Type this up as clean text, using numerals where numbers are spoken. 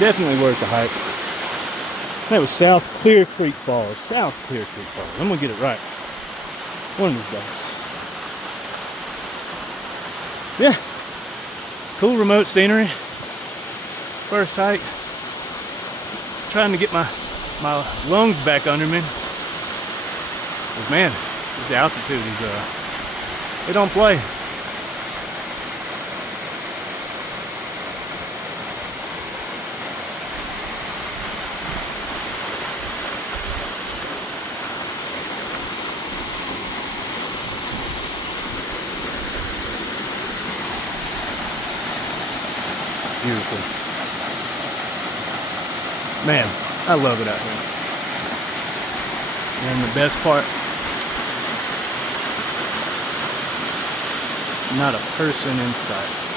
Definitely worth the hike. That was South Clear Creek Falls. South Clear Creek Falls. I'm gonna get it right one of these days. Yeah, cool remote scenery. First hike. Trying to get my lungs back under me. But man, the altitude is it don't play. Beautiful. Man, I love it out here. And the best part, not a person in sight.